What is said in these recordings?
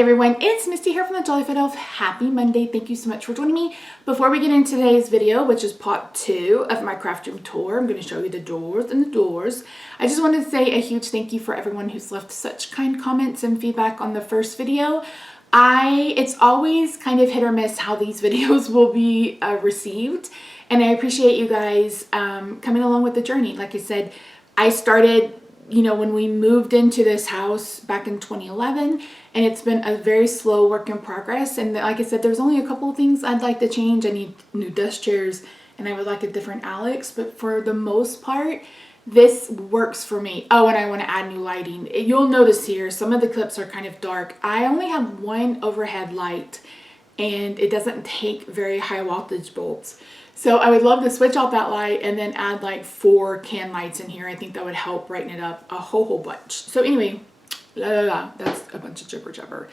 Hey everyone, it's Misty here from TheJollyFatElf. Happy Monday. Thank you so much for joining me. Before we get into today's video, which is part 2 of my craft room tour, I'm going to show you the doors and the doors. I just wanted to say a huge thank you for everyone who's left such kind comments and feedback on the first video. It's always kind of hit or miss how these videos will be received, and I appreciate you guys coming along with the journey. Like I said, I started when we moved into this house back in 2011, and it's been a very slow work in progress. And like I said, there's only a couple of things I'd like to change. I need new desk chairs and I would like a different Alex, but for the most part, this works for me. Oh, and I want to add new lighting. You'll notice here, some of the clips are kind of dark. I only have one overhead light and it doesn't take very high wattage bulbs. So I would love to switch out that light and then add like 4 can lights in here. I think that would help brighten it up a whole bunch. So anyway, that's a bunch of jibber jabber.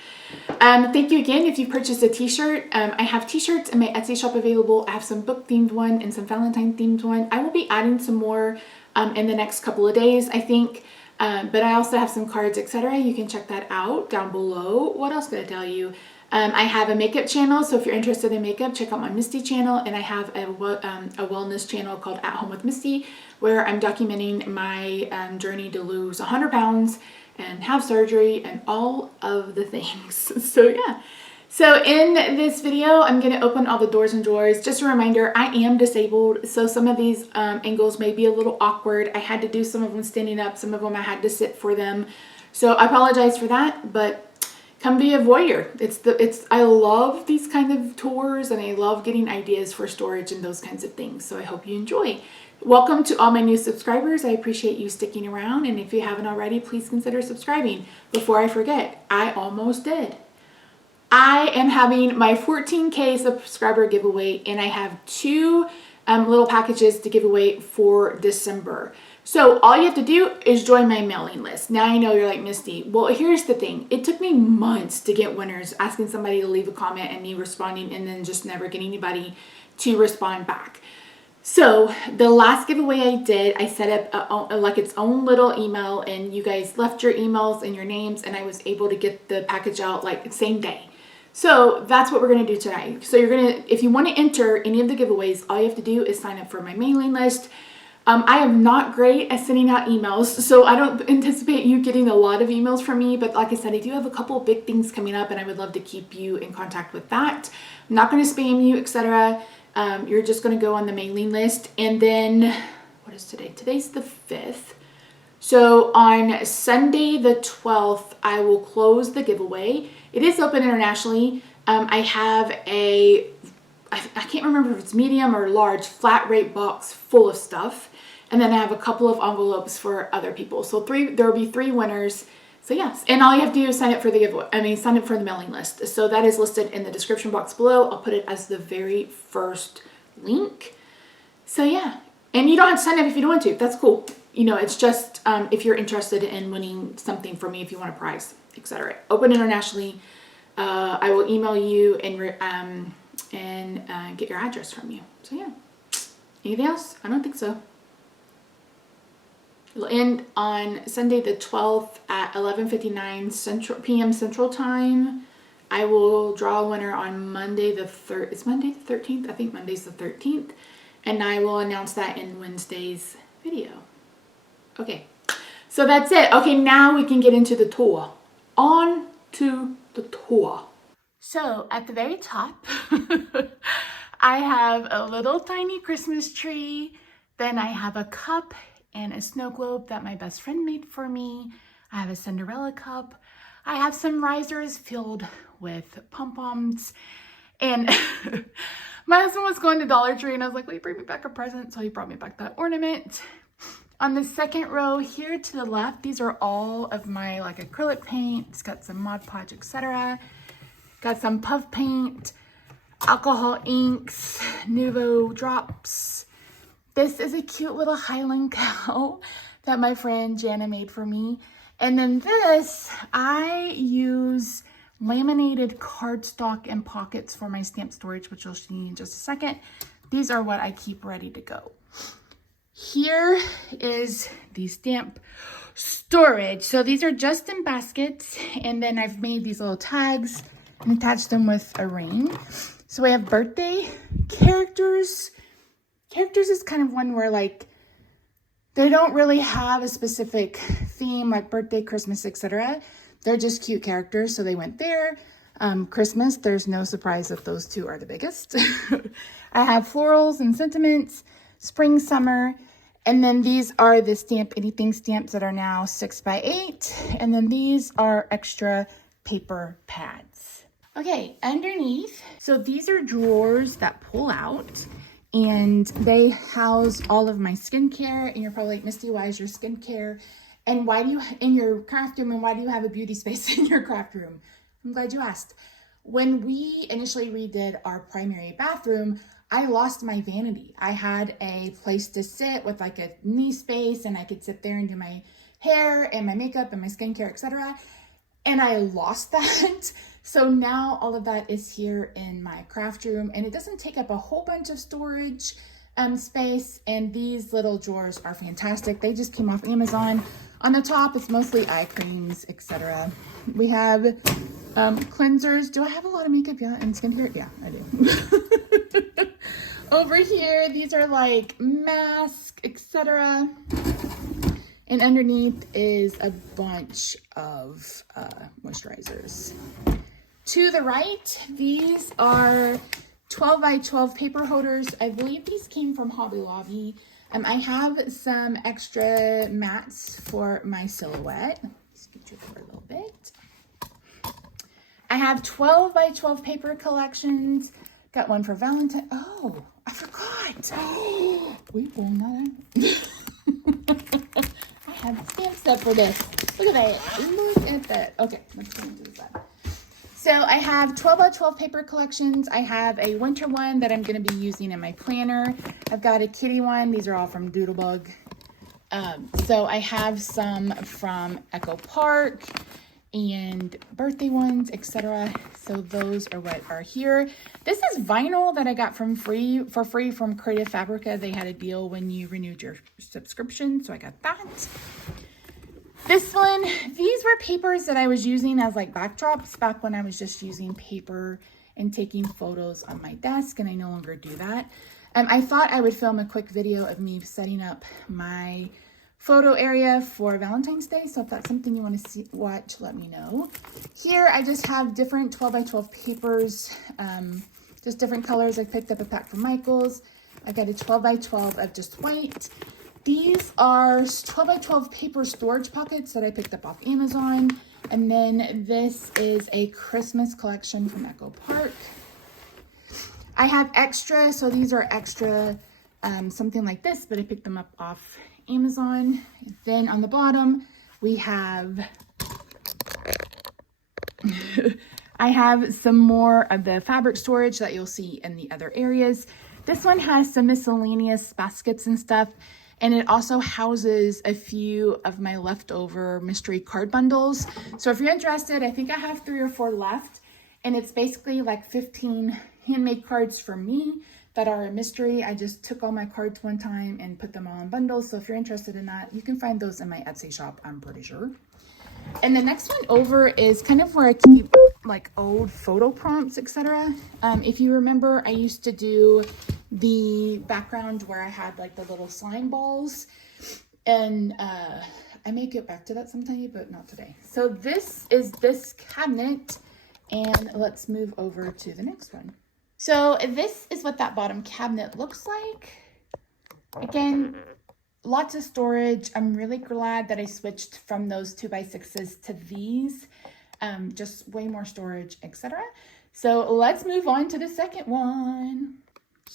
Thank you again if you purchased a t-shirt. I have t-shirts in my Etsy shop available. I have some book themed one and some Valentine themed one. I will be adding some more in the next couple of days, I think. But I also have some cards, etc. You can check that out down below. What else did I tell you? I have a makeup channel, so if you're interested in makeup, check out my Misty channel, and I have a wellness channel called At Home with Misty, where I'm documenting my journey to lose 100 pounds and have surgery and all of the things. So yeah. So in this video, I'm going to open all the doors and drawers. Just a reminder, I am disabled, so some of these angles may be a little awkward. I had to do some of them standing up, some of them I had to sit for them. So I apologize for that, but come be a voyeur. I love these kind of tours, and I love getting ideas for storage and those kinds of things. So I hope you enjoy. Welcome to all my new subscribers. I appreciate you sticking around. And if you haven't already, please consider subscribing. Before I forget, I almost did. I am having my 14K subscriber giveaway, and I have 2 little packages to give away for December. So all you have to do is join my mailing list. Now I know you're like, Misty, well, here's the thing. It took me months to get winners, asking somebody to leave a comment and me responding, and then just never getting anybody to respond back. So the last giveaway I did, I set up like its own little email, and you guys left your emails and your names, and I was able to get the package out like the same day. So that's what we're going to do today. So if you want to enter any of the giveaways, all you have to do is sign up for my mailing list. I am not great at sending out emails, so I don't anticipate you getting a lot of emails from me, but like I said, I do have a couple of big things coming up, and I would love to keep you in contact with that. I'm not going to spam you, etc. You're just going to go on the mailing list, and then, what is today? Today's the 5th. So on Sunday the 12th, I will close the giveaway. It is open internationally. I have I can't remember if it's medium or large flat rate box full of stuff. And then I have a couple of envelopes for other people. So there will be 3 winners. So yes, and all you have to do is sign up for the giveaway. Sign up for the mailing list. So that is listed in the description box below. I'll put it as the very first link. So yeah, and you don't have to sign up if you don't want to. That's cool. It's just if you're interested in winning something from me, if you want a prize, etc. Open internationally. I will email you and get your address from you. So yeah. Anything else? I don't think so. It'll end on Sunday the 12th at 11:59 p.m. Central Time. I will draw a winner on Monday the 3rd. It's Monday the 13th? I think Monday's the 13th. And I will announce that in Wednesday's video. Okay. So that's it. Okay, now we can get into the tour. On to the tour. So at the very top, I have a little tiny Christmas tree. Then I have a cup and a snow globe that my best friend made for me. I have a Cinderella cup. I have some risers filled with pom-poms. And my husband was going to Dollar Tree, and I was like, will you bring me back a present? So he brought me back that ornament. On the second row here to the left, these are all of my like acrylic paint. It's got some Mod Podge, etc. Got some puff paint, alcohol inks, Nuvo drops. This is a cute little Highland cow that my friend Jana made for me. And then this, I use laminated cardstock and pockets for my stamp storage, which you'll see in just a second. These are what I keep ready to go. Here is the stamp storage. So these are just in baskets, and then I've made these little tags and attached them with a ring. So we have birthday characters. Characters is kind of one where like they don't really have a specific theme like birthday, Christmas, etc. They're just cute characters, so they went there. Christmas, there's no surprise that those two are the biggest. I have florals and sentiments, spring, summer, and then these are the Stamp Anything stamps that are now 6x8, and then these are extra paper pads. Okay, underneath, so these are drawers that pull out, and they house all of my skincare. And you're probably like, Misty, why is your skincare and why do you in your craft room, and why do you have a beauty space in your craft room? I'm glad you asked. When we initially redid our primary bathroom, I lost my vanity. I had a place to sit with like a knee space, and I could sit there and do my hair and my makeup and my skincare, etc. And I lost that. So now all of that is here in my craft room, and it doesn't take up a whole bunch of storage space. And these little drawers are fantastic. They just came off Amazon. On the top, it's mostly eye creams, etc. We have cleansers. Do I have a lot of makeup? Yeah, and skincare? Yeah, I do. Over here, these are like masks, etc. And underneath is a bunch of moisturizers. To the right, these are 12x12 paper holders. I believe these came from Hobby Lobby. I have some extra mats for my silhouette. Scoot you over a little bit. I have 12x12 paper collections. Got one for Valentine. Oh, I forgot. Oh, we pulled that out. I have stamp stuff for this. Look at that. Look at that. Okay, let's go into this side. So I have 12x12 paper collections. I have a winter one that I'm going to be using in my planner. I've got a kitty one. These are all from Doodlebug. So I have some from Echo Park and birthday ones, etc. So those are what are here. This is vinyl that I got for free from Creative Fabrica. They had a deal when you renewed your subscription, so I got that. This one, these were papers that I was using as like backdrops back when I was just using paper and taking photos on my desk, and I no longer do that. I thought I would film a quick video of me setting up my photo area for Valentine's Day, so if that's something you want to watch, let me know. Here, I just have different 12x12 papers, just different colors. I picked up a pack from Michael's. I got a 12x12 of just white. These are 12x12 paper storage pockets that I picked up off Amazon. And then this is a Christmas collection from Echo Park. I have extra, so these are extra, something like this, but I picked them up off Amazon. Then on the bottom, we have, I have some more of the fabric storage that you'll see in the other areas. This one has some miscellaneous baskets and stuff. And it also houses a few of my leftover mystery card bundles. So if you're interested, I think I have 3 or 4 left. And it's basically like 15 handmade cards for me that are a mystery. I just took all my cards one time and put them all in bundles. So if you're interested in that, you can find those in my Etsy shop, I'm pretty sure. And the next one over is kind of where I keep like old photo prompts, etc. If you remember, I used to do the background where I had like the little slime balls, and I may get back to that sometime, but not today. So this is this cabinet, and let's move over to the next one. So this is what that bottom cabinet looks like. Again, lots of storage. I'm really glad that I switched from those 2x6s to these. Just way more storage, etc. So let's move on to the second one.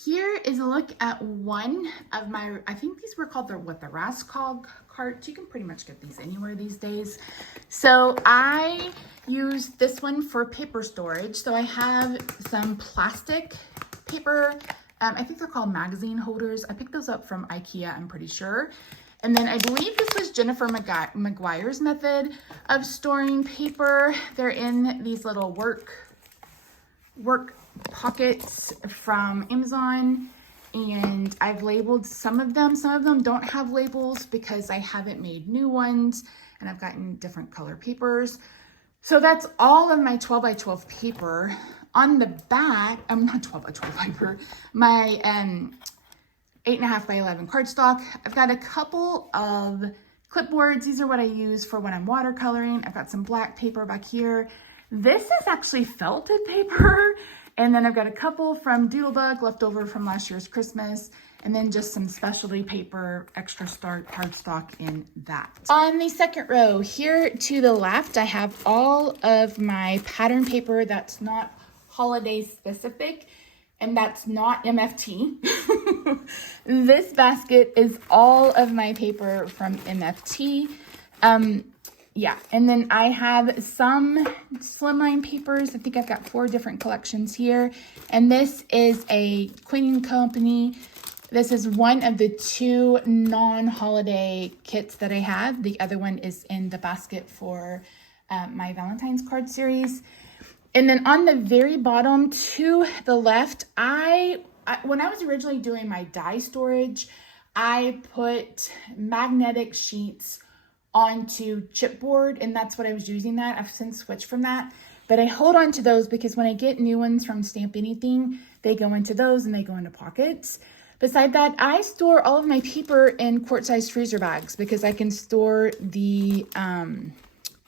Here is a look at one of my, I think these were called the Raskog carts. You can pretty much get these anywhere these days. So I use this one for paper storage. So I have some plastic paper, I think they're called magazine holders. I picked those up from IKEA, I'm pretty sure. And then I believe this was Jennifer McGuire's method of storing paper. They're in these little work pockets from Amazon. and I've labeled some of them. Some of them don't have labels because I haven't made new ones, and I've gotten different color papers. So that's all of my 12 by 12 paper. On the back, I'm not 12 by 12 paper, my 8.5 by 11 cardstock. I've got a couple of clipboards. These are what I use for when I'm watercoloring. I've got some black paper back here. This is actually felted paper. And then I've got a couple from Doodlebug left over from last year's Christmas. And then just some specialty paper, extra start cardstock in that. On the second row, here to the left, I have all of my pattern paper that's not holiday specific, and that's not MFT. This basket is all of my paper from MFT. Yeah, and then I have some slimline papers. I think I've got 4 different collections here. And this is a cleaning company. This is one of the 2 non-holiday kits that I have. The other one is in the basket for my Valentine's card series. And then on the very bottom to the left, when I was originally doing my die storage, I put magnetic sheets onto chipboard, and that's what I was using that. I've since switched from that, but I hold on to those because when I get new ones from Stamp Anything, they go into those and they go into pockets. Beside that, I store all of my paper in quart-sized freezer bags because I can store the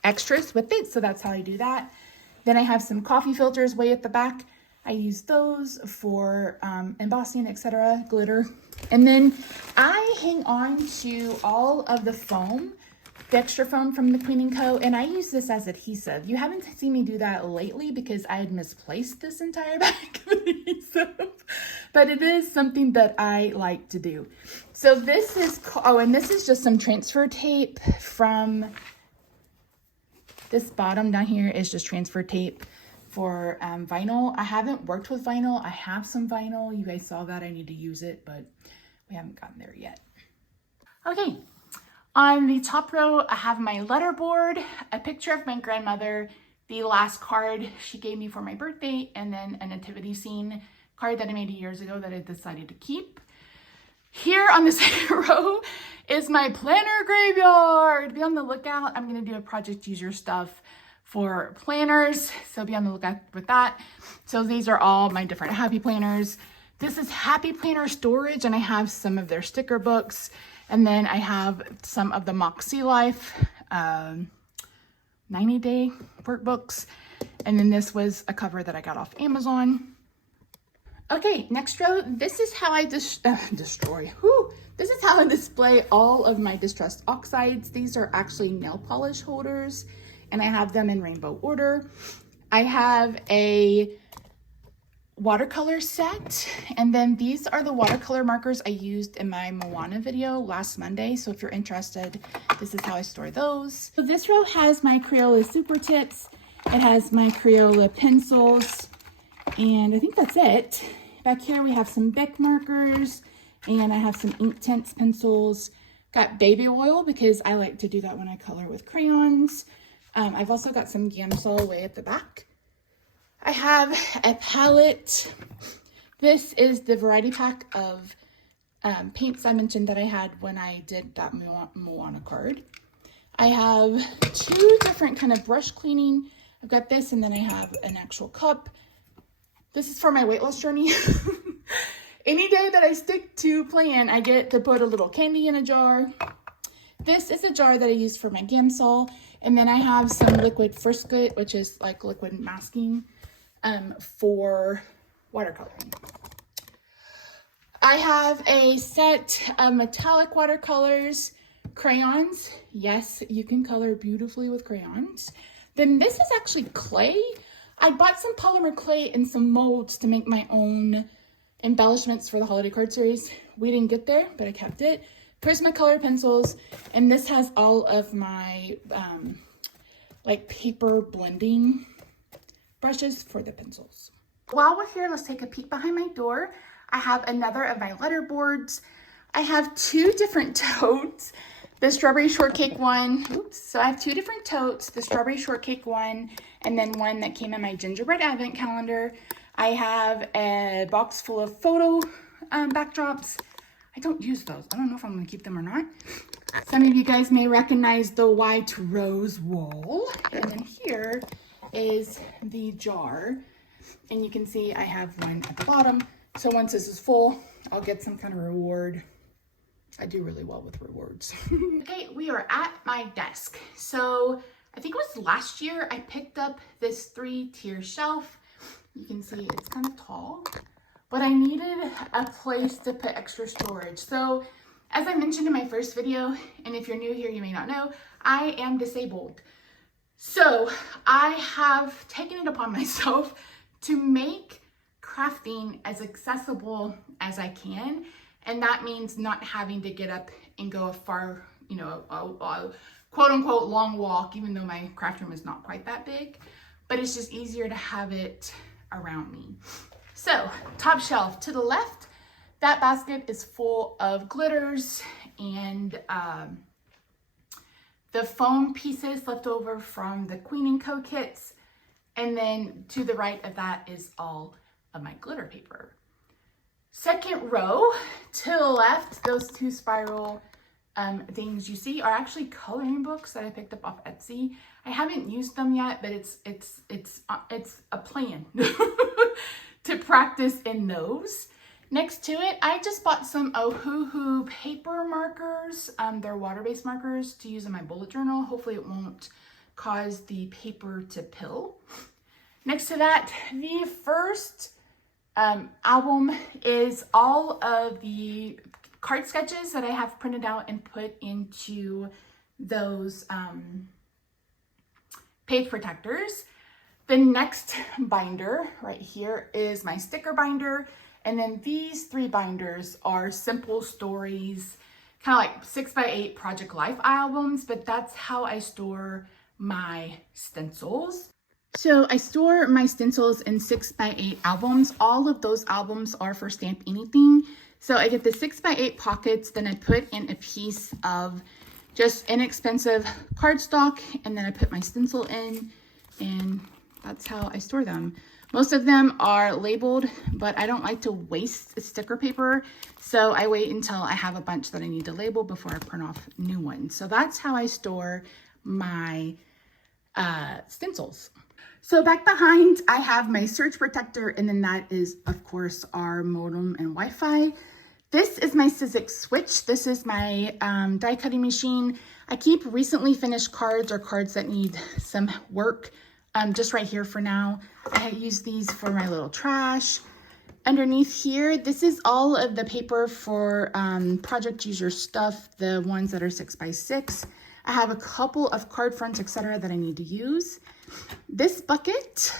extras with it, so that's how I do that. Then I have some coffee filters way at the back. I use those for embossing, etc., glitter. And then I hang on to all of the foam, the extra foam from the Cleaning Co. And I use this as adhesive. You haven't seen me do that lately because I had misplaced this entire bag of adhesive. But it is something that I like to do. So this is, and this is just some transfer tape from this bottom down here is just transfer tape for vinyl. I haven't worked with vinyl. I have some vinyl. You guys saw that. I need to use it, but we haven't gotten there yet. Okay, on the top row, I have my letterboard, a picture of my grandmother, the last card she gave me for my birthday, and then a nativity scene card that I made years ago that I decided to keep. Here on the second row is my planner graveyard. Be on the lookout. I'm going to do a project user stuff for planners, so be on the lookout with that. So these are all my different happy planners. This is Happy Planner Storage, and I have some of their sticker books. And then I have some of the Moxie Life 90-day workbooks. And then this was a cover that I got off Amazon. Okay, next row, this is how I This is how I display all of my distressed oxides. These are actually nail polish holders, and I have them in rainbow order. I have a watercolor set, and then these are the watercolor markers I used in my Moana video last Monday. So if you're interested, this is how I store those. So this row has my Crayola Super Tips. It has my Crayola pencils, and I think that's it. Back here we have some Bic markers, and I have some Inktense pencils. Got baby oil because I like to do that when I color with crayons. I've also got some Gamsol way at the back. I have a palette. This is the variety pack of paints I mentioned that I had when I did that Moana card. I have 2 different kind of brush cleaning. I've got this, and then I have an actual cup. This is for my weight loss journey. Any day that I stick to plan, I get to put a little candy in a jar. This is a jar that I use for my Gamsol. And then I have some liquid Frisket, which is like liquid masking for watercoloring. I have a set of metallic watercolors, crayons. Yes, you can color beautifully with crayons. Then this is actually clay. I bought some polymer clay and some molds to make my own embellishments for the holiday card series. We didn't get there, but I kept it. Prismacolor pencils, and this has all of my like paper blending brushes for the pencils. While we're here, let's take a peek behind my door. I have another of my letter boards. I have 2 different totes. The strawberry shortcake one, so I have 2 different totes, the strawberry shortcake one, and then one that came in my gingerbread advent calendar. I have a box full of photo backdrops. I don't use those. I don't know if I'm going to keep them or not. Some of you guys may recognize the white rose wool. And then here is the jar. And you can see I have one at the bottom. So once this is full, I'll get some kind of reward. I do really well with rewards. Okay, we are at my desk. So I think it was last year I picked up this 3-tier shelf. You can see it's kind of tall, but I needed a place to put extra storage. So as I mentioned in my first video, and if you're new here, you may not know, I am disabled. So I have taken it upon myself to make crafting as accessible as I can. And that means not having to get up and go a far, you know, a quote unquote long walk, even though my craft room is not quite that big, but it's just easier to have it around me. So top shelf to the left, that basket is full of glitters and the foam pieces left over from the Queen & Co kits. And then to the right of that is all of my glitter paper. Second row to the left, those 2 spiral things you see are actually coloring books that I picked up off Etsy. I haven't used them yet, but it's a plan to practice in those. Next to it, I just bought some Ohuhu paper markers. They're water-based markers to use in my bullet journal. Hopefully it won't cause the paper to pill. Next to that, the first album is all of the card sketches that I have printed out and put into those page protectors. The next binder right here is my sticker binder. And then these 3 binders are simple stories, kind of like 6x8 Project Life albums, but that's how I store my stencils. So I store my stencils in 6x8 albums. All of those albums are for Stamp Anything. So I get the 6x8 pockets, then I put in a piece of just inexpensive cardstock, and then I put my stencil in, and that's how I store them. Most of them are labeled, but I don't like to waste sticker paper. So I wait until I have a bunch that I need to label before I print off new ones. So that's how I store my stencils. So back behind, I have my surge protector, and then that is, of course, our modem and Wi-Fi. This is my Sizzix switch. This is my die cutting machine. I keep recently finished cards or cards that need some work just right here for now. I use these for my little trash. Underneath here, this is all of the paper for Project Use Your Stuff, the ones that are 6x6. I have a couple of card fronts, etc., that I need to use. This bucket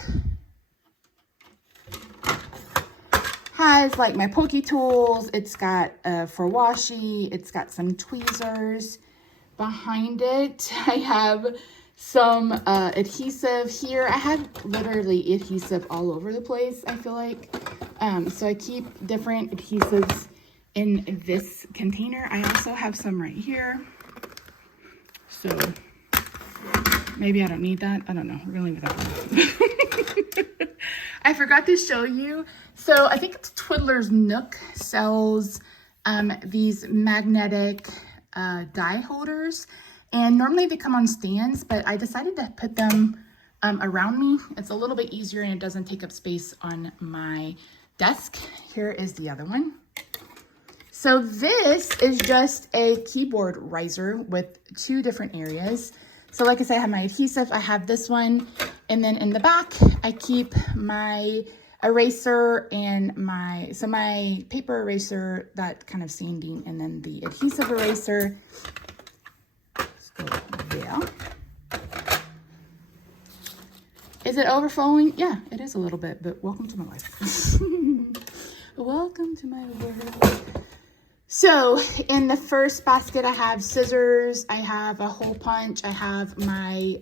has like my pokey tools. It's got for washi. It's got some tweezers. Behind it, I have some adhesive here. I have literally adhesive all over the place, I feel like. So I keep different adhesives in this container. I also have some right here. So maybe I don't need that. I don't know. We're gonna leave it that. I forgot to show you. So I think it's Twiddler's Nook sells these magnetic die holders, and normally they come on stands, but I decided to put them around me. It's a little bit easier and it doesn't take up space on my desk. Here is the other one. So this is just a keyboard riser with 2 different areas. So like I said, I have my adhesive, I have this one, and then in the back, I keep my eraser and my paper eraser, that kind of sanding, and then the adhesive eraser. Let's go there. Is it overflowing? Yeah, it is a little bit, but welcome to my life. Welcome to my world. So in the first basket, I have scissors, I have a hole punch, I have my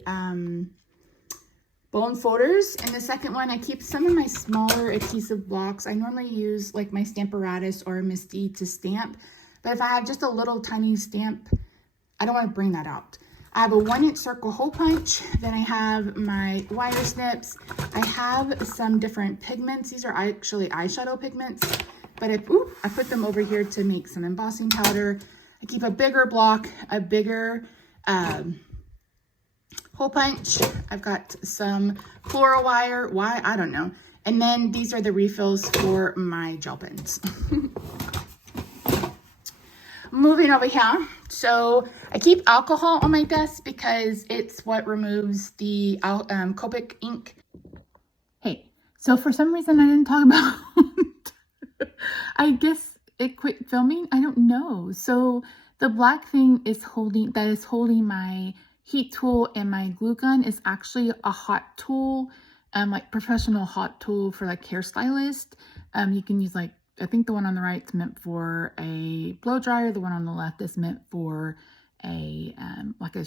bone folders. In the second one, I keep some of my smaller adhesive blocks. I normally use like my Stamparatus or a Misty to stamp, but if I have just a little tiny stamp, I don't want to bring that out. I have a 1-inch circle hole punch. Then I have my wire snips. I have some different pigments. These are actually eyeshadow pigments but I put them over here to make some embossing powder. I keep a bigger block, a bigger hole punch. I've got some floral wire. Why? I don't know. And then these are the refills for my gel pens. Moving over here. So I keep alcohol on my desk because it's what removes the Copic ink. Hey, so for some reason I didn't talk about, I guess it quit filming. I don't know. So the black thing is holding my heat tool, and my glue gun is actually a hot tool, like professional hot tool for like hairstylist. You can use like, I think the one on the right is meant for a blow dryer. The one on the left is meant for a like a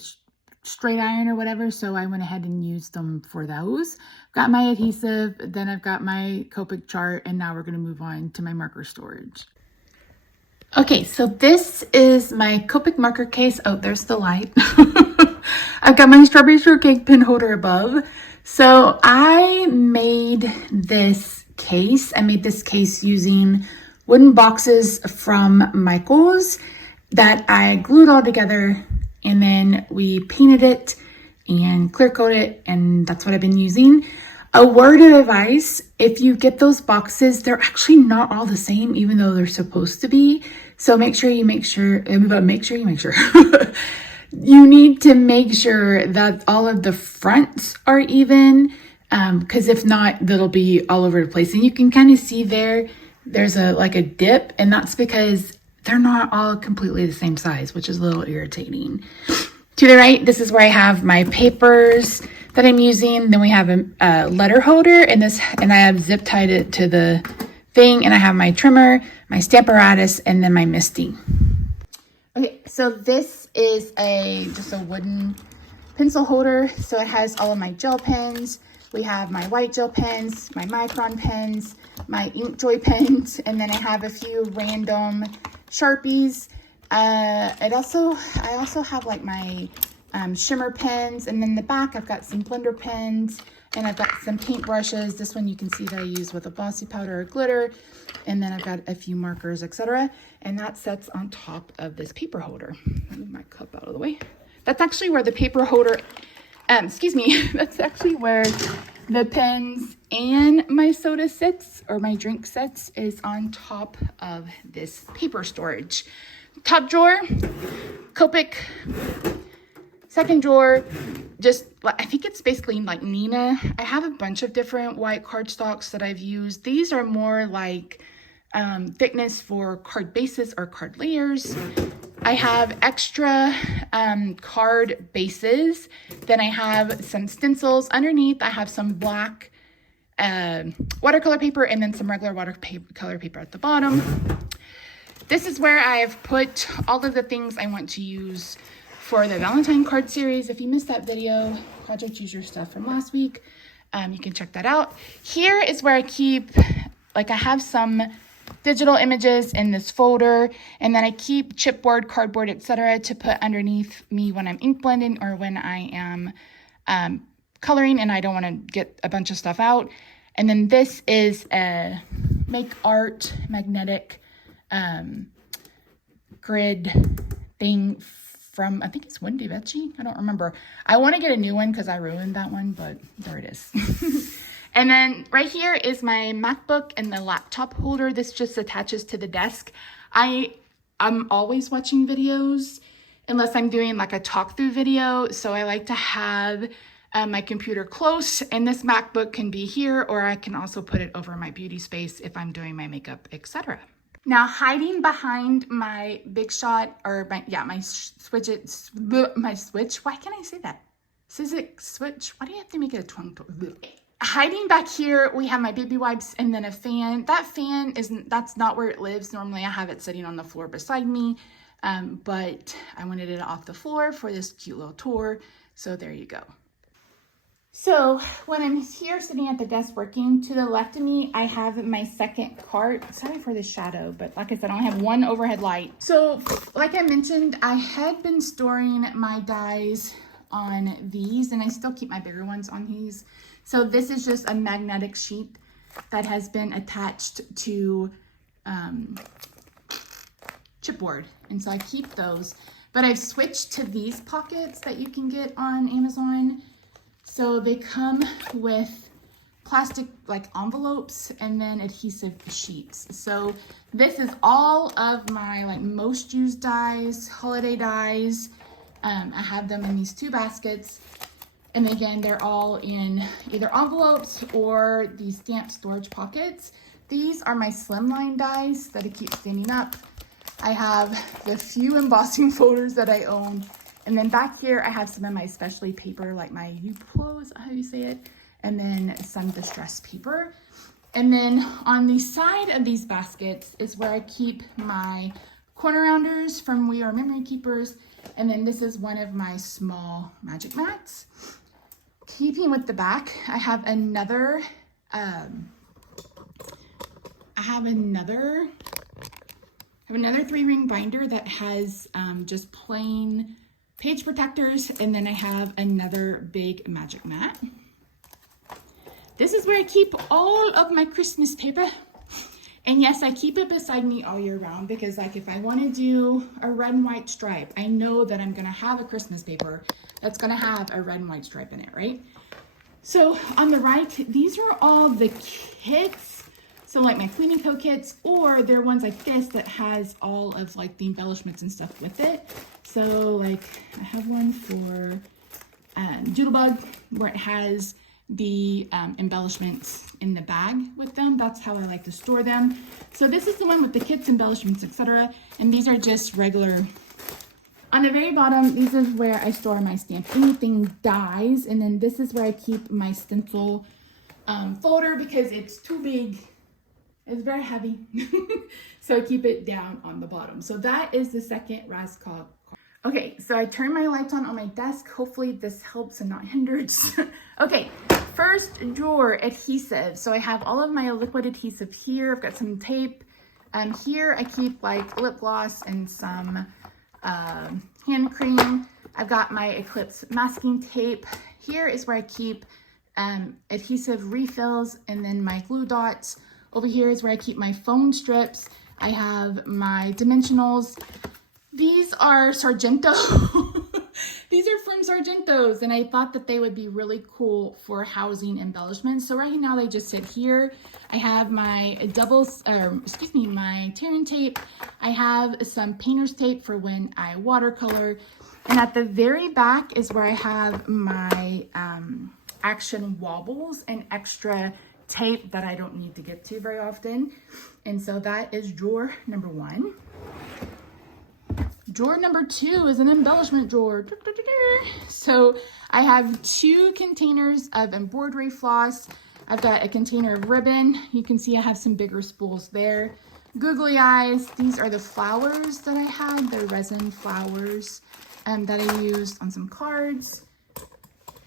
straight iron or whatever. So I went ahead and used them for those. Got my adhesive, then I've got my Copic chart, and now we're going to move on to my marker storage. Okay, so this is my Copic marker case. Oh, there's the light. I've got my strawberry shortcake pin holder above. So I made this case. I made this case using wooden boxes from Michael's that I glued all together, and then we painted it and clear coated it, and that's what I've been using. A word of advice: if you get those boxes, they're actually not all the same, even though they're supposed to be. So make sure you make sure. You need to make sure that all of the fronts are even, because if not, that'll be all over the place. And you can kind of see there's like a dip, and that's because they're not all completely the same size, which is a little irritating. To the right, this is where I have my papers that I'm using. Then we have a letter holder, and I have zip tied it to the thing, and I have my trimmer, my stamp apparatus, and then my MISTI. Okay, so this is just a wooden pencil holder. So it has all of my gel pens. We have my white gel pens, my micron pens, my Inkjoy pens, and then I have a few random Sharpies. I also have like my shimmer pens, and then in the back I've got some blender pens, and I've got some paint brushes. This one you can see that I use with a glossy powder or glitter, and then I've got a few markers, etc. And that sets on top of this paper holder. Move my cup out of the way. That's actually where the paper holder, that's actually where the pens and my soda sits, or my drink sets, is on top of this paper storage. Top drawer, Copic. Second drawer, just, I think it's basically like Nina. I have a bunch of different white cardstocks that I've used. These are more like thickness for card bases or card layers. I have extra card bases. Then I have some stencils. Underneath, I have some black watercolor paper, and then some regular watercolor paper at the bottom. This is where I have put all of the things I want to use for the Valentine card series. If you missed that video, Project Use Your Stuff from last week, you can check that out. Here is where I keep, I have some digital images in this folder, and then I keep chipboard, cardboard, etc. to put underneath me when I'm ink blending or when I am coloring and I don't want to get a bunch of stuff out. And then this is a Make Art magnetic grid thing from, I think it's Wendy Vecchi. I don't remember. I want to get a new one because I ruined that one, but there it is. And then right here is my MacBook and the laptop holder. This just attaches to the desk. I'm always watching videos unless I'm doing like a talk through video. So I like to have my computer close, and this MacBook can be here, or I can also put it over my beauty space if I'm doing my makeup, etc. Now, hiding behind my Big Shot, or my switch. Why can't I say that? Sizzix switch. Why do you have to make it a tongue? Hiding back here, we have my baby wipes and then a fan. That fan that's not where it lives. Normally I have it sitting on the floor beside me, but I wanted it off the floor for this cute little tour. So there you go. So when I'm here sitting at the desk working, to the left of me, I have my second cart. Sorry for the shadow, but like I said, I only have one overhead light. So like I mentioned, I had been storing my dies on these, and I still keep my bigger ones on these. So this is just a magnetic sheet that has been attached to chipboard, and so I keep those. But I've switched to these pockets that you can get on Amazon. So they come with plastic like envelopes and then adhesive sheets. So this is all of my like most used dies, holiday dies. I have them in these 2 baskets. And again, they're all in either envelopes or these stamp storage pockets. These are my slimline dies that I keep standing up. I have the few embossing folders that I own. And then back here, I have some of my specialty paper, like my Uplo, is that how you say it? And then some distressed paper. And then on the side of these baskets is where I keep my corner rounders from We Are Memory Keepers. And then this is one of my small magic mats. Keeping with the back, I have another, another 3-ring binder that has just plain page protectors, and then I have another big magic mat. This is where I keep all of my Christmas paper. And yes, I keep it beside me all year round because like if I want to do a red and white stripe, I know that I'm going to have a Christmas paper that's going to have a red and white stripe in it, right? So on the right, these are all the kits. So like my Cleaning Co kits, or they're ones like this that has all of like the embellishments and stuff with it. So like I have one for Doodlebug where it has the embellishments in the bag with them. That's how I like to store them. So this is the one with the kits, embellishments, etc. And these are just regular. On the very bottom, this is where I store my Stamp Anything dies. And then this is where I keep my stencil folder because it's too big. It's very heavy. So I keep it down on the bottom. So that is the second Raskog. Okay, so I turned my lights on my desk. Hopefully this helps and not hinders. Okay, first drawer, adhesive. So I have all of my liquid adhesive here. I've got some tape. Here I keep like lip gloss and some hand cream. I've got my Eclipse masking tape. Here is where I keep adhesive refills and then my glue dots. Over here is where I keep my foam strips. I have my dimensionals. These are Sargento. These are from Sargento's, and I thought that they would be really cool for housing embellishments. So right now they just sit here. I have my my tearing tape. I have some painter's tape for when I watercolor. And at the very back is where I have my action wobbles and extra tape that I don't need to get to very often. And so that is drawer number 1. Drawer number 2 is an embellishment drawer. So I have 2 containers of embroidery floss. I've got a container of ribbon. You can see I have some bigger spools there. Googly eyes. These are the flowers that I had. They're resin flowers that I used on some cards.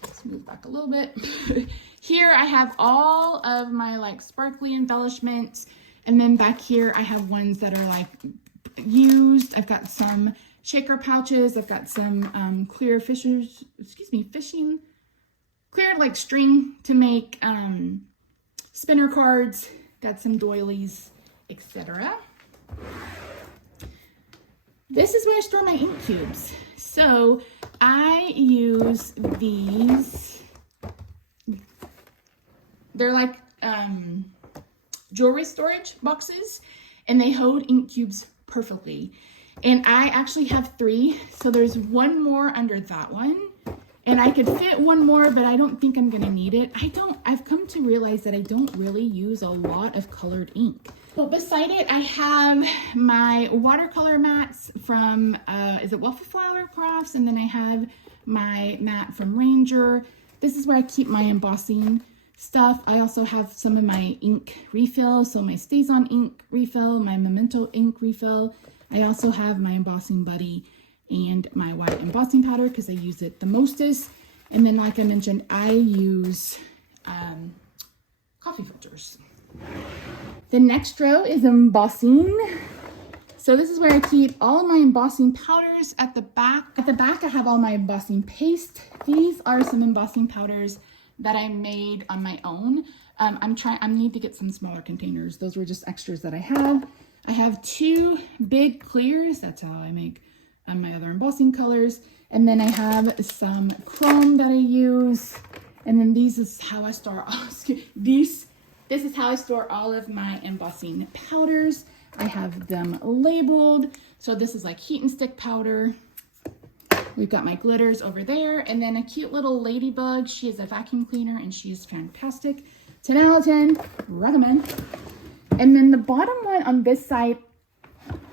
Let's move back a little bit. Here I have all of my like sparkly embellishments. And then back here I have ones that are like used. I've got some shaker pouches. I've got some clear fishing clear like string to make spinner cards. Got some doilies, etc. This is where I store my ink cubes. So I use these. They're like jewelry storage boxes, and they hold ink cubes perfectly. And I actually have 3, so there's one more under that one, and I could fit one more, but I don't think I'm gonna need it. I've come to realize that I don't really use a lot of colored ink. So beside it, I have my watercolor mats from, is it Waffle Flower Crafts? And then I have my mat from Ranger. This is where I keep my embossing stuff. I also have some of my ink refills, so my Stays On ink refill, my Memento ink refill. I also have my embossing buddy and my white embossing powder because I use it the mostest. And then like I mentioned, I use coffee filters. The next row is embossing. So this is where I keep all of my embossing powders at the back. At the back, I have all my embossing paste. These are some embossing powders that I made on my own. I need to get some smaller containers. Those were just extras that I have. I have 2 big clears. That's how I make my other embossing colors. And then I have some chrome that I use. And then this is how I store this is how I store all of my embossing powders. I have them labeled. So this is like heat and stick powder. We've got my glitters over there, and then a cute little ladybug. She is a vacuum cleaner and she is fantastic. 10 out of 10, recommend. And then the bottom one on this side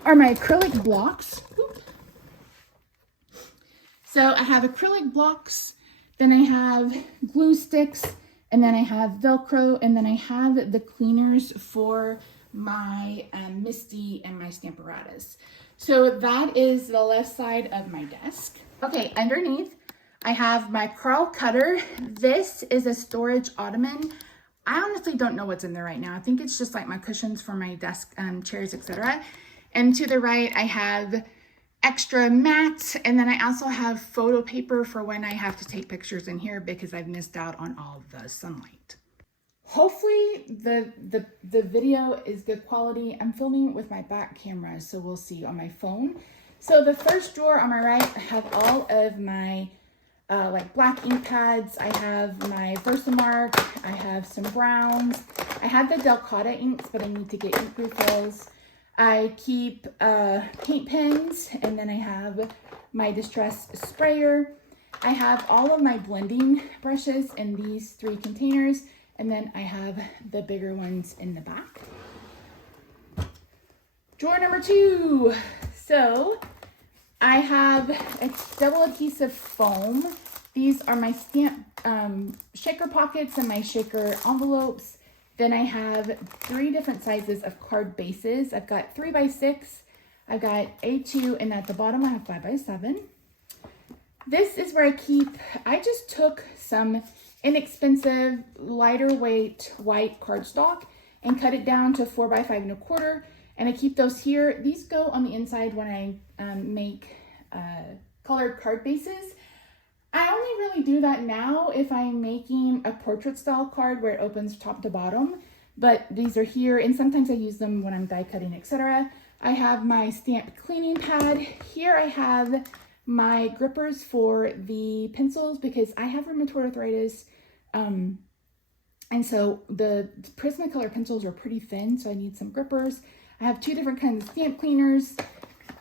are my acrylic blocks. So I have acrylic blocks, then I have glue sticks, and then I have Velcro, and then I have the cleaners for my Misty and my Stamparatus. So that is the left side of my desk. Okay, underneath I have my Carl cutter. This is a storage ottoman. I honestly don't know what's in there right now. I think it's just like my cushions for my desk, chairs, etc. And to the right, I have extra mats, and then I also have photo paper for when I have to take pictures in here because I've missed out on all the sunlight. Hopefully the video is good quality. I'm filming with my back camera, so we'll see on my phone. So the first drawer on my right, I have all of my like black ink pads. I have my Versamark, I have some browns, I have the Delcata inks, but I need to get ink refills. I keep paint pens, and then I have my Distress sprayer. I have all of my blending brushes in these 3 containers, and then I have the bigger ones in the back. Drawer number 2. So I have a double adhesive foam. These are my stamp shaker pockets and my shaker envelopes. Then I have 3 different sizes of card bases. I've got 3x6, I've got A2, and at the bottom I have 5x7. This is where I just took some inexpensive, lighter weight white cardstock and cut it down to 4x5 1/4. And I keep those here. These go on the inside when I make colored card bases. I only really do that now if I'm making a portrait style card where it opens top to bottom, but these are here, and sometimes I use them when I'm die cutting, etc. I have my stamp cleaning pad. Here I have my grippers for the pencils because I have rheumatoid arthritis, and so the Prismacolor pencils are pretty thin, so I need some grippers. I have 2 different kinds of stamp cleaners.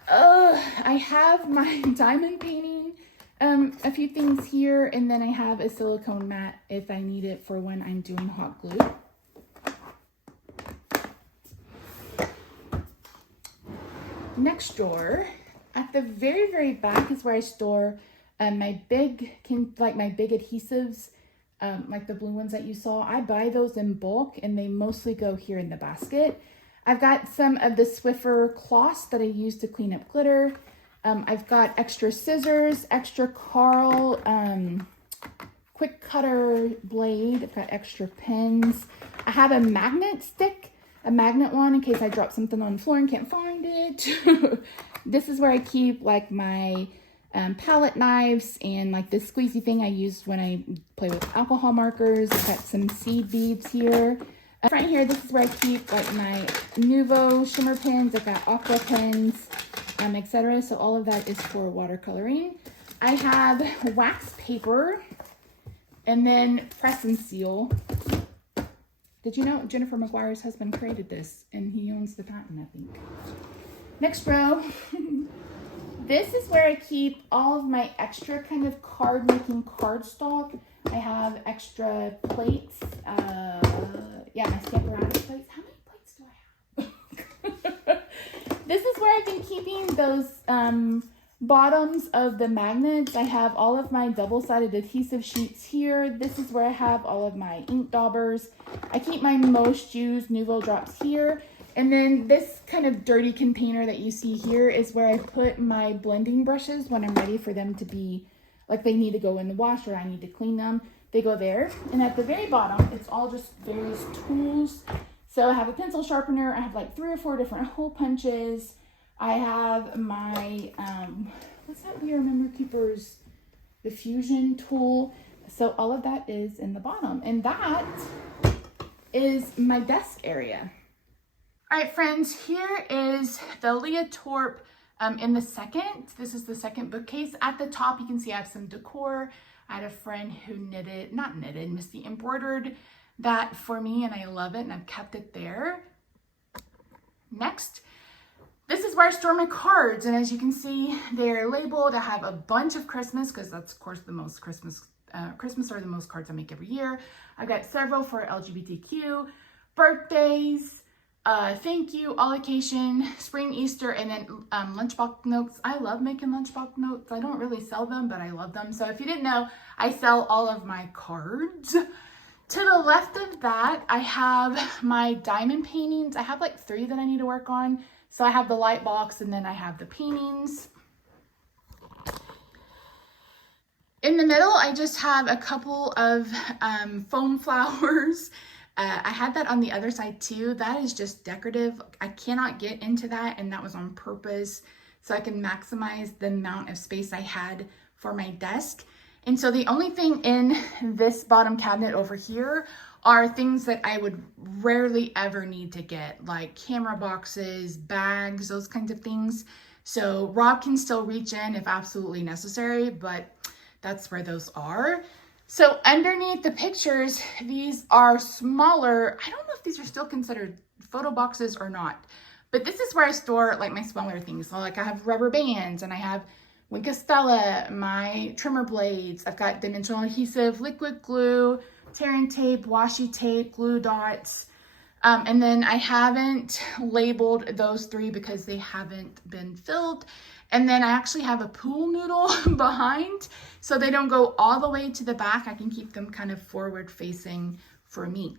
I have my diamond painting, a few things here, and then I have a silicone mat if I need it for when I'm doing hot glue. Next drawer, at the very, very back is where I store my big adhesives, like the blue ones that you saw. I buy those in bulk, and they mostly go here in the basket. I've got some of the Swiffer cloths that I use to clean up glitter. I've got extra scissors, extra Carl quick cutter blade. I've got extra pens. I have a magnet stick, a magnet one in case I drop something on the floor and can't find it. This is where I keep like my palette knives and like this squeezy thing I use when I play with alcohol markers. I've got some seed beads here. Right here, this is where I keep like my Nuvo shimmer pens. I've got aqua pens, etc. So all of that is for watercoloring. I have wax paper and then press and seal. Did you know Jennifer McGuire's husband created this and he owns the patent, I think. Next row. This is where I keep all of my extra kind of card making cardstock. I have extra plates. Yeah, my Stamparatus plates. How many plates do I have? This is where I've been keeping those bottoms of the magnets. I have all of my double-sided adhesive sheets here. This is where I have all of my ink daubers. I keep my most used Nuvo drops here. And then this kind of dirty container that you see here is where I put my blending brushes when I'm ready for them to be, like they need to go in the wash or I need to clean them. They go there. And at the very bottom, it's all just various tools. So I have a pencil sharpener. I have like 3 or 4 different hole punches. I have my, what's that weird Memory Keeper's diffusion tool. So all of that is in the bottom. And that is my desk area. All right, friends, here is the Leah Torp in the second. This is the second bookcase. At the top, you can see I have some decor. I had a friend who Misty embroidered that for me, and I love it, and I've kept it there. Next, this is where I store my cards, and as you can see, they're labeled. I have a bunch of Christmas, because that's, of course, the most Christmas are the most cards I make every year. I've got several for LGBTQ, birthdays, thank you, all occasion, spring, Easter, and then lunchbox notes. I love making lunchbox notes. I don't really sell them, but I love them. So if you didn't know, I sell all of my cards. To the left of that, I have my diamond paintings. I have like 3 that I need to work on. So I have the light box, and then I have the paintings. In the middle, I just have a couple of foam flowers. I had that on the other side too. That is just decorative. I cannot get into that, and that was on purpose so I can maximize the amount of space I had for my desk. And so the only thing in this bottom cabinet over here are things that I would rarely ever need to get, like camera boxes, bags, those kinds of things. So Rob can still reach in if absolutely necessary, but that's where those are. So underneath the pictures, these are smaller. I don't know if these are still considered photo boxes or not, but this is where I store like my smaller things. So like I have rubber bands, and I have Wink Stella, my trimmer blades. I've got dimensional adhesive, liquid glue, tear and tape, washi tape, glue dots. And then I haven't labeled those 3 because they haven't been filled. And then I actually have a pool noodle behind, so they don't go all the way to the back. I can keep them kind of forward facing for me.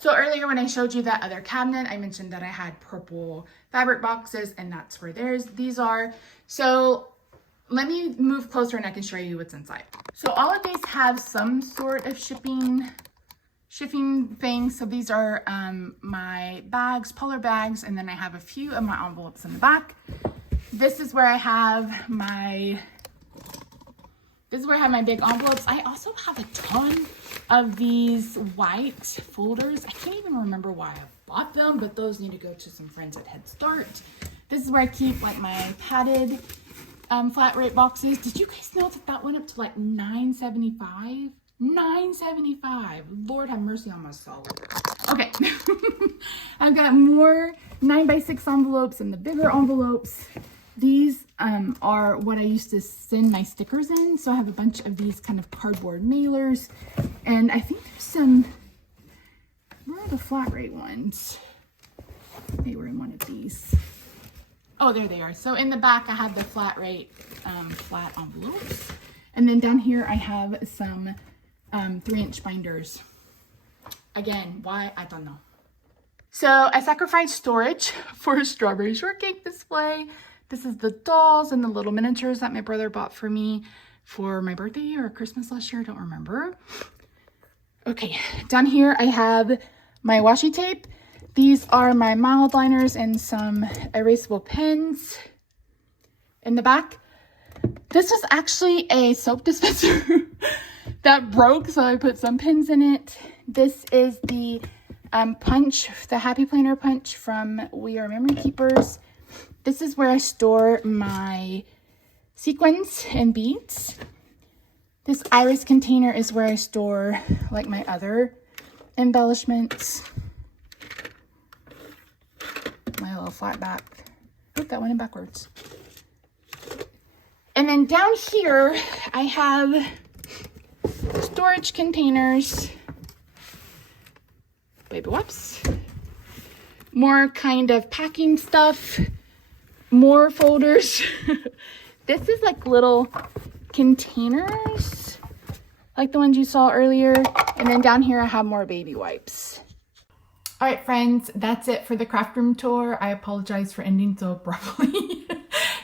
So earlier when I showed you that other cabinet, I mentioned that I had purple fabric boxes, and that's where these are. So let me move closer and I can show you what's inside. So all of these have some sort of shipping things. So these are my bags, polar bags, and then I have a few of my envelopes in the back. This is where I have my big envelopes. I also have a ton of these white folders. I can't even remember why I bought them, but those need to go to some friends at Head Start. This is where I keep like my padded flat rate boxes. Did you guys know that went up to like $9.75? $9.75. Lord have mercy on my soul. Okay. I've got more 9x6 envelopes and the bigger envelopes. These are what I used to send my stickers in. So I have a bunch of these kind of cardboard mailers. And I think there's some, where are the flat rate ones? They were in one of these. Oh, there they are. So in the back, I have the flat rate flat envelopes. And then down here, I have some 3-inch binders. Again, why? I don't know. So I sacrificed storage for a strawberry shortcake display. This is the dolls and the little miniatures that my brother bought for me for my birthday or Christmas last year. I don't remember. Okay, down here I have my washi tape. These are my mild liners and some erasable pens. In the back, this was actually a soap dispenser that broke, so I put some pins in it. This is the punch, the Happy Planner punch from We Are Memory Keepers. This is where I store my sequins and beads. This iris container is where I store like my other embellishments. My little flat back. Oh, that went in backwards. And then down here, I have storage containers, baby wipes, more kind of packing stuff, more folders. This is like little containers, like the ones you saw earlier. And then down here, I have more baby wipes. All right, friends, that's it for the craft room tour. I apologize for ending so abruptly.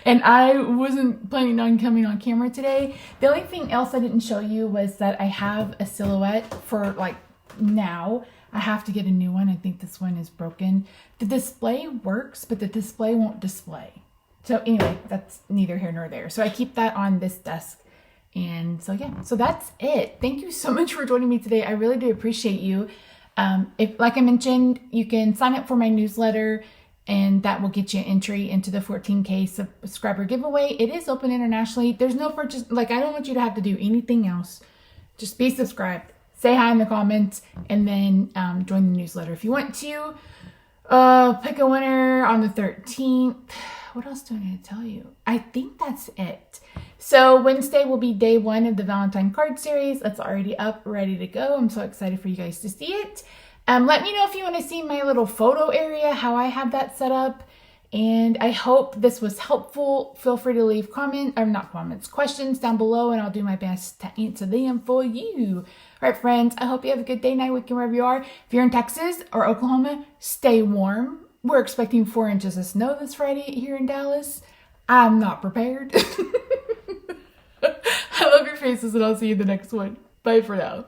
And I wasn't planning on coming on camera today. The only thing else I didn't show you was that I have a silhouette for like now. I have to get a new one. I think this one is broken. The display works, but the display won't display. So anyway, that's neither here nor there. So I keep that on this desk. And so yeah, so that's it. Thank you so much for joining me today. I really do appreciate you. If, like I mentioned, you can sign up for my newsletter and that will get you an entry into the 14K subscriber giveaway. It is open internationally. There's no purchase. Like, I don't want you to have to do anything else. Just be subscribed. Say hi in the comments and then join the newsletter. If you want to pick a winner on the 13th. What else do I need to tell you? I think that's it. So Wednesday will be day 1 of the Valentine card series. That's already up, ready to go. I'm so excited for you guys to see it. Let me know if you want to see my little photo area, how I have that set up. And I hope this was helpful. Feel free to leave questions down below, and I'll do my best to answer them for you. All right, friends, I hope you have a good day, night, weekend, wherever you are. If you're in Texas or Oklahoma, stay warm. We're expecting 4 inches of snow this Friday here in Dallas. I'm not prepared. I love your faces, and I'll see you in the next one. Bye for now.